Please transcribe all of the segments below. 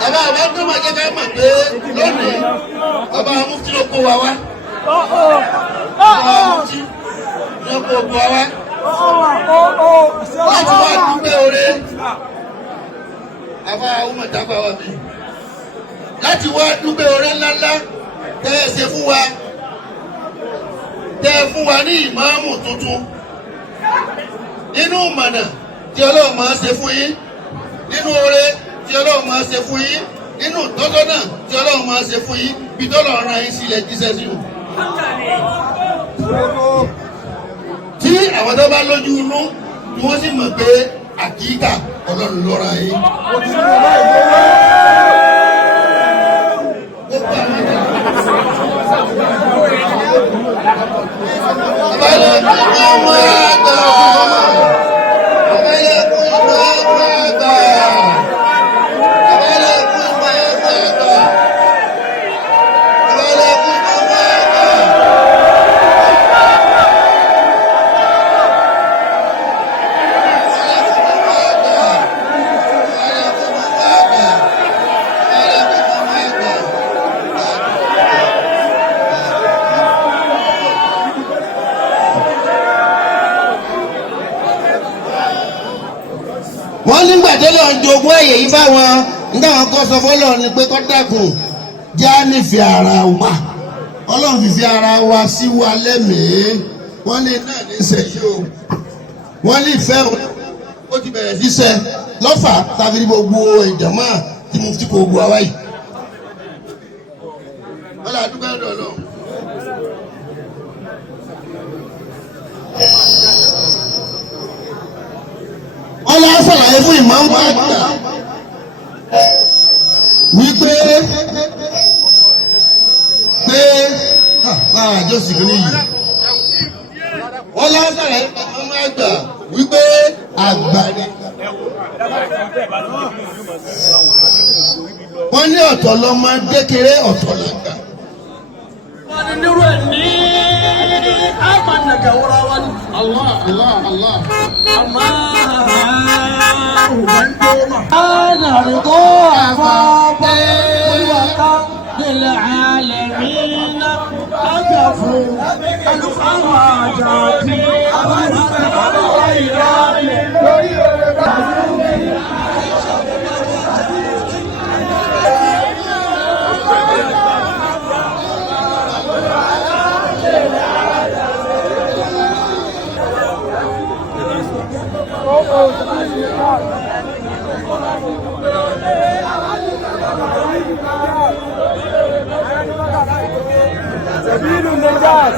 Bàbá àbá tó máa jẹ́ ká mọ̀ pé lónìí bàbá amúfin ló kó wa wá. Bàbá amúfin ló kó wa wá. Láti wá dúpẹ́ oore. Àbá ọmọ ìdábà wa mi. Láti wá dúpẹ́ oore ńláńlá tẹ́ ẹ ṣe fún wa. Tẹ́ ẹ fún wa ní ìmáàmù tuntun. Nínú ìmọ̀nà tí Ọlọ́run máa ṣe fún yín. Nínú oore tí Ọlọ́run máa ṣe fún yín. Nínú ìtọ́sọ́nà tí Ọlọ́run máa ṣe fún yín. Bí tọ́lọ́run rán yín sílẹ̀ jíṣẹ́ sí o. Tí àwọn tó bá lójú inú tí wọ́n sì mọ̀ pé àkíkà Ọlọ́run lọ́ra yín. Wọ́n nígbà tó lọ ń jogún ẹ̀yẹ yìí fáwọn nígbà wọn kọ́ sọ fọ́lọ́ ni pé kọ́ dẹ́kun já nífẹ̀ẹ́ ara wa Ọlọ́run fífi ara wa sí wa lẹ́mìí wọ́n ní náà ní sẹ́yìn o wọ́n ní ìfẹ́ ó ti bẹ̀rẹ̀ síṣẹ́ lọ́fà tàbí gbogbo ìjàmá tí mo fi kó gbogbo àwa yìí. wọ́n lọ àdúgbò ẹ̀dọ̀ lọ. wọ́n lọ sàlàyé fún ìmáàmù àgbà wípé àjọsìn kìíní yìí wọ́n lọ sàlàyé fún ìmáàmù àgbà wípé àgbà ni. wọ́n ní ọ̀tọ̀ lọ́mọdé kéré ọ̀tọ̀ làgbà. wọ́n ní nírú ẹ̀ ní àmàlẹ̀kẹ̀ wúra wọn ni Allah. أنا رضاك قدوة للعالمين أكفوا الخواجات سبيل النجاة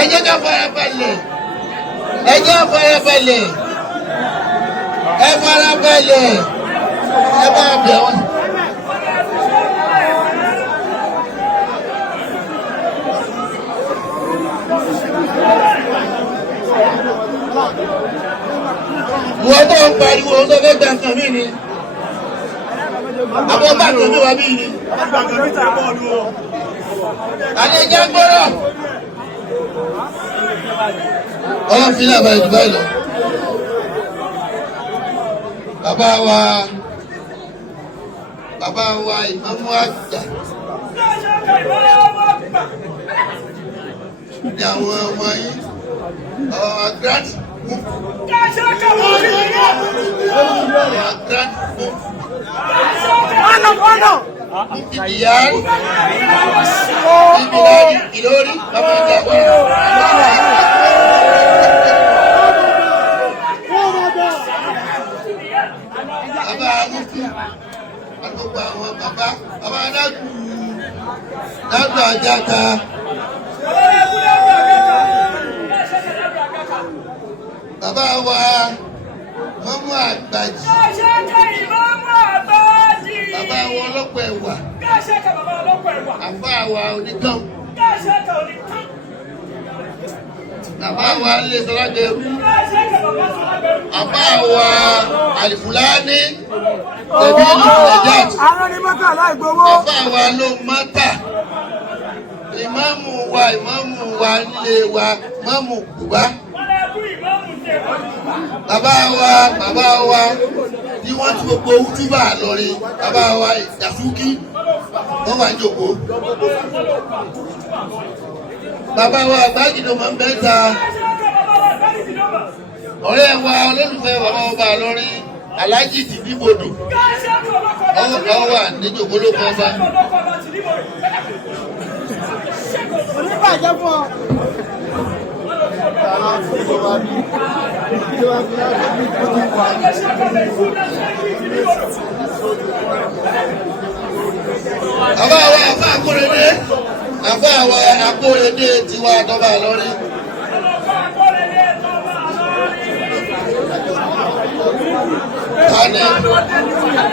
ẹ jẹ́ ká farabalẹ̀ ẹ jẹ́ ká farabalẹ̀ ẹ farabalẹ̀ ẹ bá bẹ̀ wọ́n. wọ́n tó ń pariwo tó fẹ́ gba nǹkan mí ni àwọn bá nǹkan mí wá bí ni. alẹ́ jẹ́ gbọ́rọ̀ ọlọ́run fi náà bá ìdúbà yìí lọ. bàbá wa ìmáàmù àgbà ní àwọn ọmọ yìí àwọn àgbàtì. Diyan, Ilori, Baba Jawa. Baba Mufti, àgbọ̀gbọ̀ àwọn bàbá Dàgbà Àjàká. Bàbá wa Mọ́mú Àgbàjì. Bàbá wa ọlọ́pàá ẹ̀wà. Àbá wa oníkan. Bàbá wa Ilé Sọlágbẹ̀rú. Àbá wa Àlìfúlání. Tẹ̀bí ìlú Nàìjíríà. Àbá wa ló mọ́tà. Ìmáàmù wa nílé wa, Ìmáàmù Kùbá. Bàbá wa tí wọ́n ti gbogbo wútúbà lọ́rin, bàbá wa Ìjàfúkí, wọ́n wà jòkó. Bàbá wa Àgbágìdò máa ń bẹ́ta. Ọ̀rẹ́ wa olólùfẹ́ bàbá ọba lọ́rin, Aláàjì ti bíbodò. Ọwọ́ wà ní jòkó ló kọ́ ọba. Oníbàjẹ́ fún ọ. Àbá wa àfa Akórèdé, àfa wa Akórèdé tiwa àtọ́ba lọ́rin. Tani.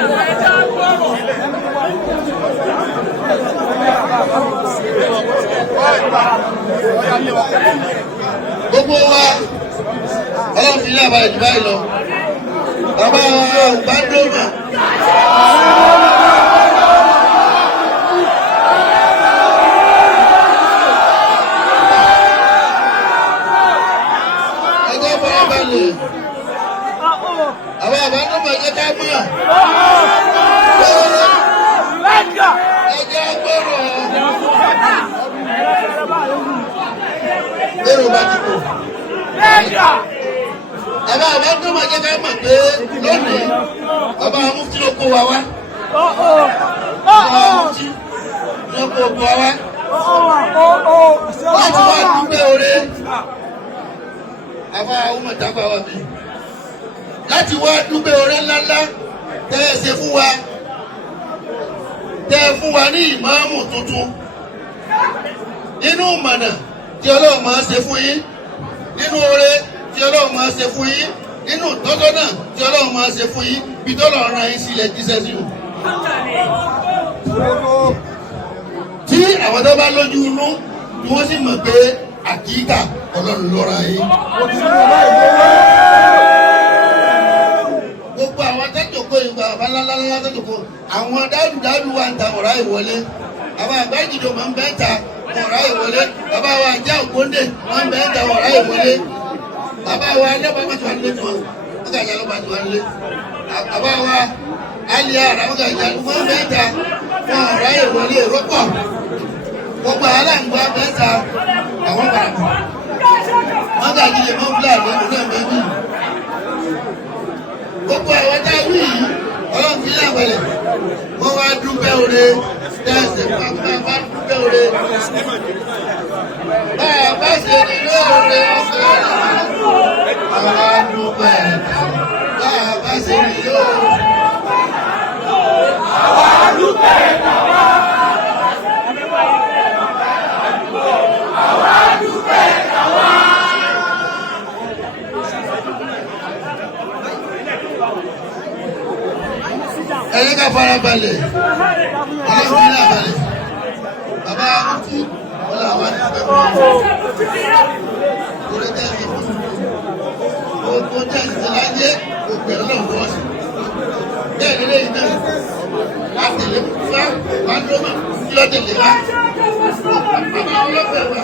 Gbogbo wa ọlọ́run fi ní àbá ìdúbà yìí lọ. Bàbá wa Ògbádùnmá. Ẹjẹ́ farabalẹ̀. Àwọn Ògbádùnmá ẹjẹ́ ká mọ̀. Ẹjẹ́ gbọ́rọ̀. Èrò bá ti kò. Bàbá tó máa jẹ́ ká mọ̀ pé lónìí bàbá Mufti ló kó wa wá. Bàbá Mufti ló kó wa wá. Láti wá dúpẹ́ oore. Àbá ọmọ ìdábà wa mi. Láti wá dúpẹ́ oore ńláńlá tẹ́ ẹ ṣe fún wa. Tẹ́ ẹ fún wa ní ìmáàmù tuntun. Nínú ìmọ̀nà tí Ọlọ́run máa ṣe fún yín. Nínú oore tí Ọlọ́run máa ṣe fún yín. Nínú ìtọ́jọ́ náà tí Ọlọ́run máa ṣe fún yín. Bí tọ́lọ́run rán yín sílẹ̀ jíṣẹ́ sí o. Tí àwọn tó bá lójú inú tí wọ́n sì mọ̀ pé àkíkà Ọlọ́run ló rán yín. Gbogbo àwọn tẹ́jọ̀kọ́ ìgbà àbálálálá tẹ́jọ̀kọ́ àwọn dáàdù wa ń ta ọ̀rá ìwọlé. Àwọn Àgbágìdò máa ń bẹ́ ta ọ̀rá ìwọlé. Bàbá wa Ajá Ògbóndè máa ń bẹ́ ta ọ̀rá ìwọlé. Bàbá wa Alẹ́bàá tí wà nílé tí wọ́n gàjà lọ́ba tí wà nílé. Bàbá wa Alẹ́ ara wọ́n gàjà wọ́n bẹ́ ta ọ̀rá ìwọlé rọ́pọ̀. Gbogbo aláǹgbá bẹ́ ta àwọn bàbá. Wọ́n gàjà lè mọ́ fúlà lọ́dún náà bẹ́ẹ̀. Gbogbo àwọn tá a wí yìí Ọlọ́run fi yà wẹ̀lẹ̀ wọ́n wá dúpẹ́ oore dáàsì bá dúpẹ́ oore. Bá ṣe ní lóore ọ̀sẹ̀ àwọn dúpẹ́ bá ṣe ní lóore. Àwọn dúpẹ́ àwọn dúpẹ́. ẹ̀yẹ́ ká fara balẹ̀ ọlọ́run ní àbálẹ̀ bàbá àkùtì wọ́n là wá ní ìfẹ́ orí tẹ́sí ogun tẹ́sí ti láyé òpè ọlọ́run bọ́ sí bẹ́ẹ̀ nílé yìí náà látẹ̀lé wá wá lọ́mọ kí lọ́ tẹ̀lé wá bàbá ọlọ́fẹ́ wa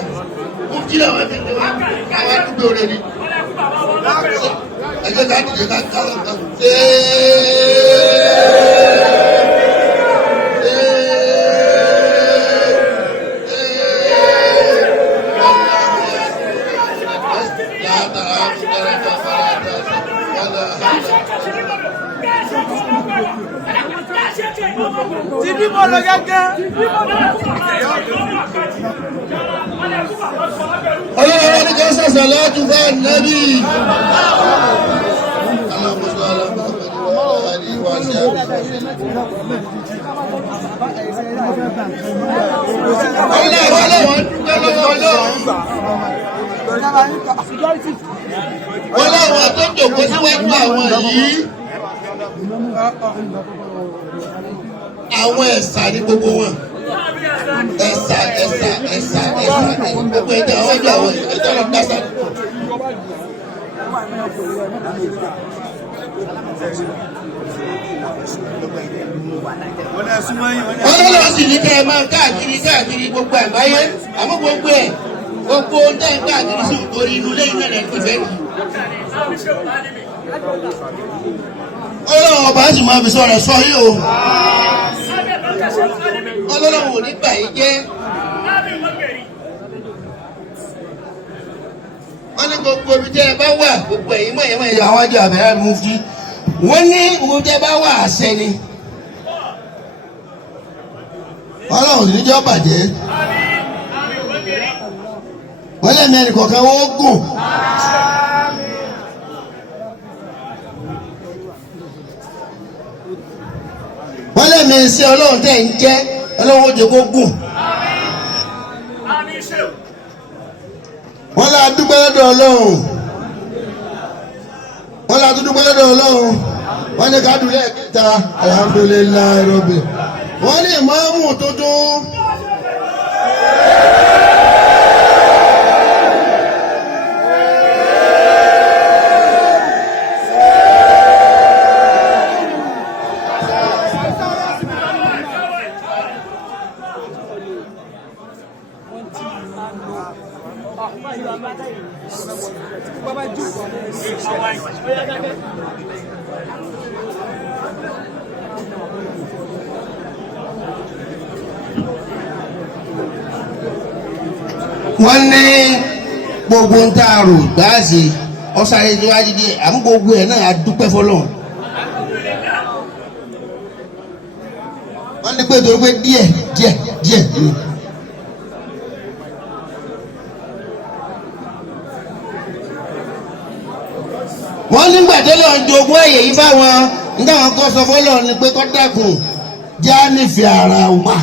kó kí làwọn tẹ̀lé wá káwá dúpẹ́ orí ni ẹjẹ ká dìde ká kálọ̀ ká Tibi mo lọ gẹ́gẹ́. ọlọ́run ní ká sàṣà láti fún ànábì. wọ́n láwọn tó jòkó síwájú àwọn yìí àwọn ẹ̀sà ní gbogbo wọn ẹ̀sà gbogbo ẹ̀jẹ̀ àwọn ẹ̀jẹ̀ àwọn ẹ̀jẹ̀ lọ dásà. ọlọ́lọ́ sì ní kẹ́ ẹ máa káàkiri gbogbo àgbáyé àmọ́ gbogbo ẹ̀ gbogbo tẹ́ ẹ káàkiri sí orí inú lẹ́yìn náà lẹ́yìn ìfẹ́ yìí. ọlọ́run ọba sì máa fi sọ rẹ̀ sọ yìí o ọlọ́run ò ní gbà yí jẹ́ wọ́n ní gbogbo ibi tẹ́ ẹ bá wà gbogbo ẹ̀yìn mọ̀ ẹ̀yìn àwọn àjọ àbẹ̀rẹ̀ mufti wọ́n ní gbogbo tẹ́ ẹ bá wà àṣẹ ni ọlọ́run ní jọ́ bàjẹ́ wọ́n lẹ́nu ẹnì kọ̀ọ̀kan wọ́n gùn. wọ́n lẹ́nu iṣẹ́ ọlọ́run tẹ̀ ń jẹ́ ọlọ́run ó jẹ́ kó gùn. wọ́n lá dúpẹ́ lọ́dọ̀ ọlọ́run wọ́n ní ká dúlẹ̀ kíta alhamdulillahi rabbil wọ́n ní ìmáàmù tuntun. wọ́n ní gbogbo ń tá a rò gbáàsì ọ̀sáré níwájú díẹ̀ àmú gbogbo ẹ̀ náà a dúpẹ́ fọlọ́run. wọ́n ní pé torí pé díẹ̀ ni. wọ́n nígbà tó lọ́ọ́ jogún ẹ̀yẹ yìí fáwọn nígbà wọn kọ́ sọ fọlọ́run ni pé kọ́ dákun já nífẹ̀ẹ́ ara wa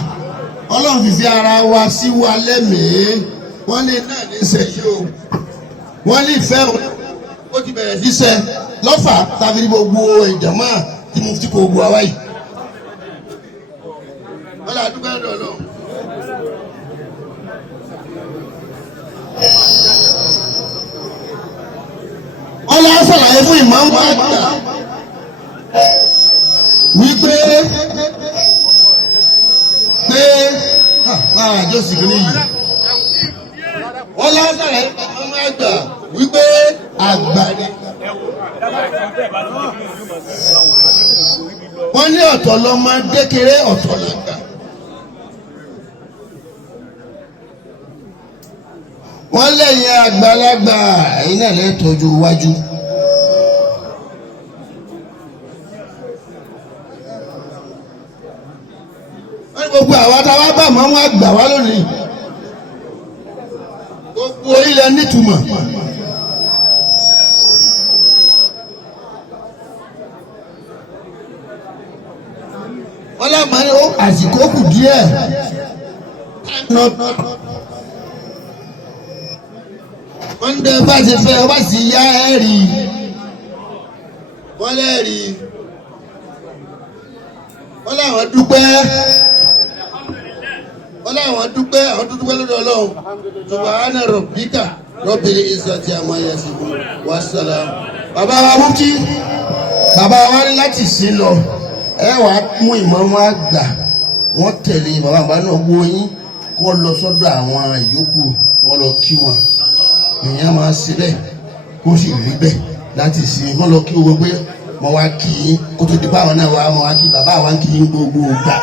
ọlọ́run fìfẹ́ ara wa sí wa lẹ́mìí. wọ́n ní náà ní sẹ́ yìí o wọ́n ní ìfẹ́ ó ti bẹ̀rẹ̀ sísẹ́ lọ́fà tàbí gbogbo ìjàmá tí mo fi kó gbogbo àwa yìí. wọ́n lè adúgbò ẹ̀dọ̀ lọ. wọ́n lè ṣàlàyé fún ìmáàmù àgbà wípé àjọsìn kìíní yìí. wọ́n lọ́wọ́ sọ̀rọ̀ ọmọ àgbà wípé àgbà ni. wọ́n ní ọ̀tọ̀ lọ́mọdé kéré ọ̀tọ̀ làgbà. wọ́n lẹ́yìn àgbàlagbà ẹ̀yin náà lè tọ́jú iwájú. wọ́n ní gbogbo àwa táwa bá mọ́ wọn àgbà wá lónìí. gbogbo ilẹ̀ nítumọ̀. wọ́n lọ́mọ ní ó àsìkò kù díẹ̀. wọ́n ń dẹ́ bá ti fẹ́ ọ bá sì yá ẹ̀ rí i. wọ́n lẹ́ẹ̀rí i. wọ́n láwọn dúpẹ́ àwọn dúpẹ́ lọ́dọ̀ Ọlọ́run subhana rabbika rabbil izzati amma yasifun wassalam. bàbá wa Mufti bàbá wa ní láti sí lọ ẹ wàá mú ìmáàmù àgbà wọ́n tẹ̀lé bàbá àgbà náà wó yín kó lọ sọ́dọ̀ àwọn ìyókù wọ́n lọ kí wọn èèyàn máa ṣe bẹ́ẹ̀ kó sì rí bẹ́ẹ̀ láti sí wọ́n lọ kí owó pé mo wá kí yín kó tó di báwọn náà wá mo wá kí bàbá wa ń kí yín gbogbo gbà.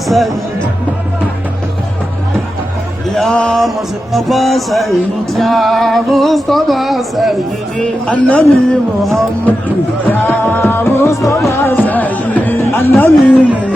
سيد يا مصطفى سيد يا مصطفى سيد النبي محمد يا مصطفى سيد النبي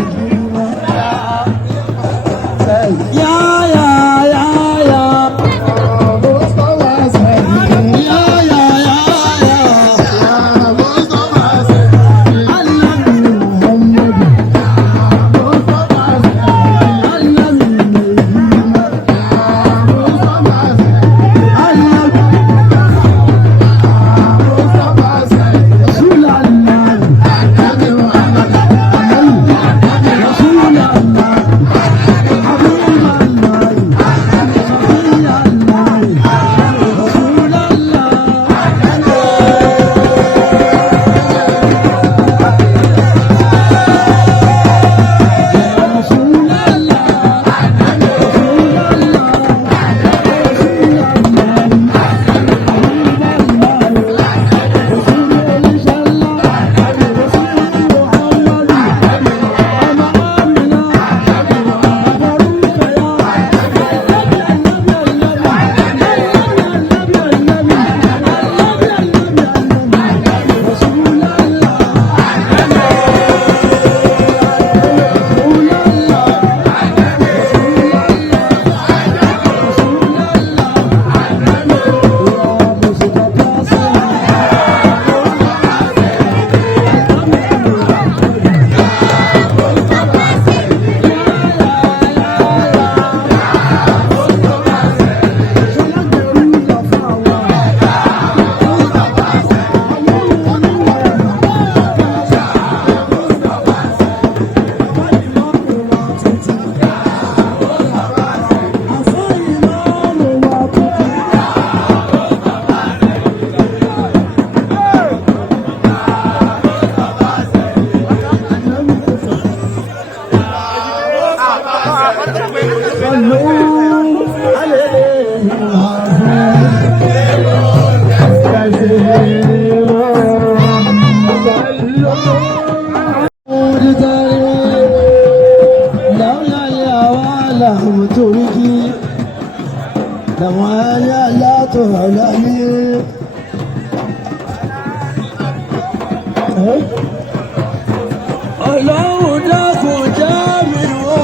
Ọlọ́run dákun já mi wò.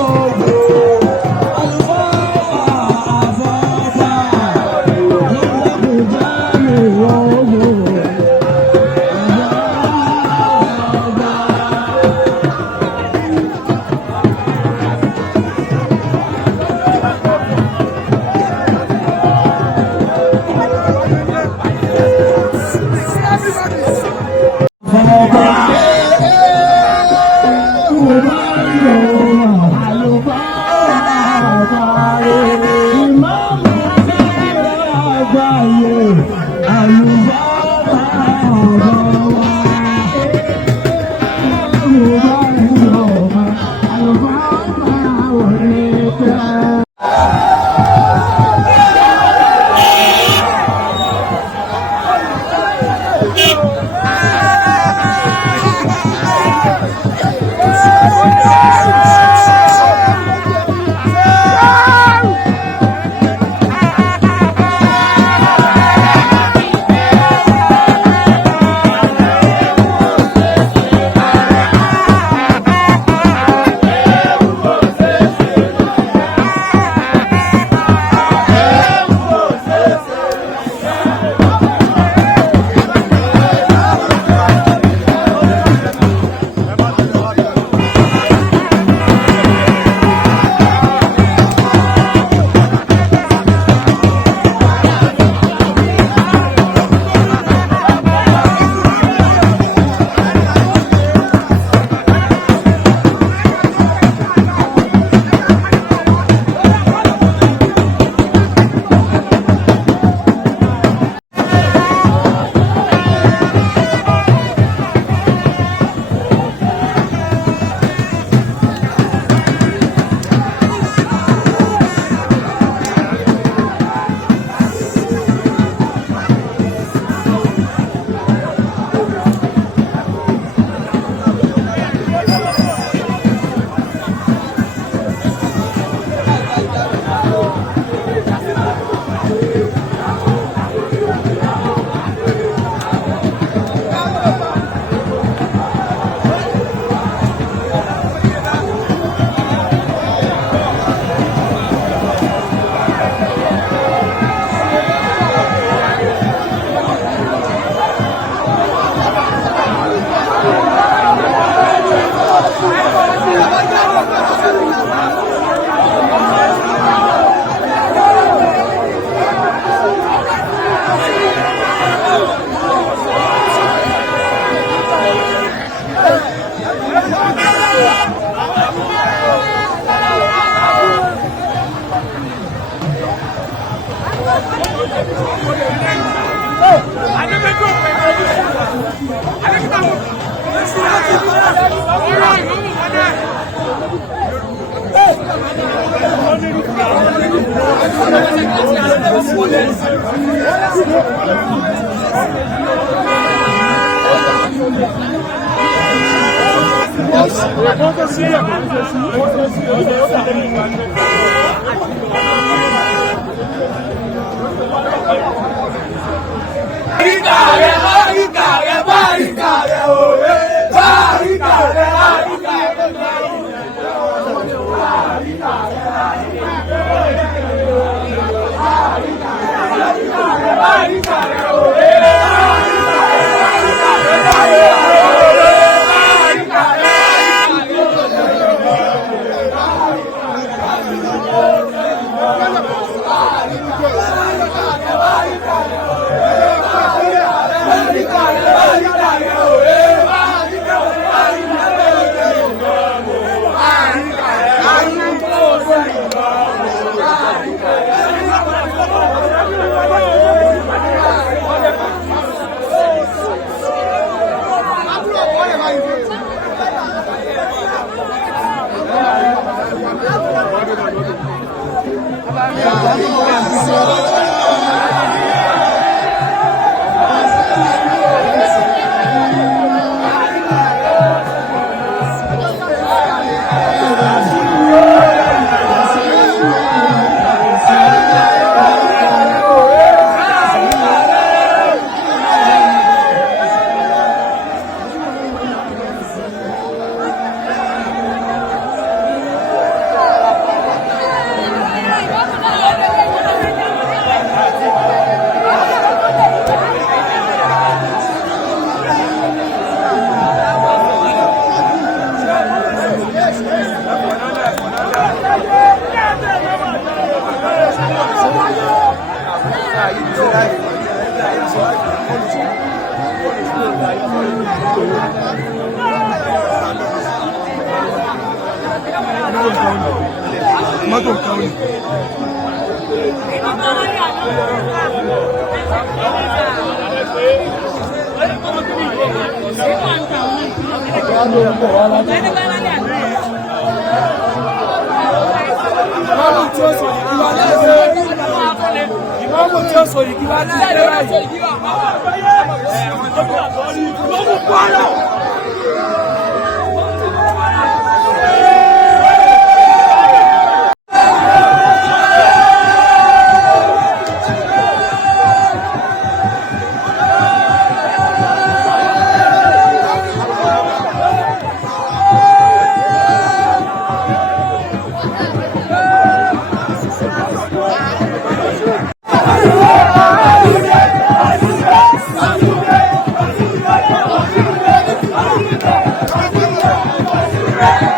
Ìmọ̀mù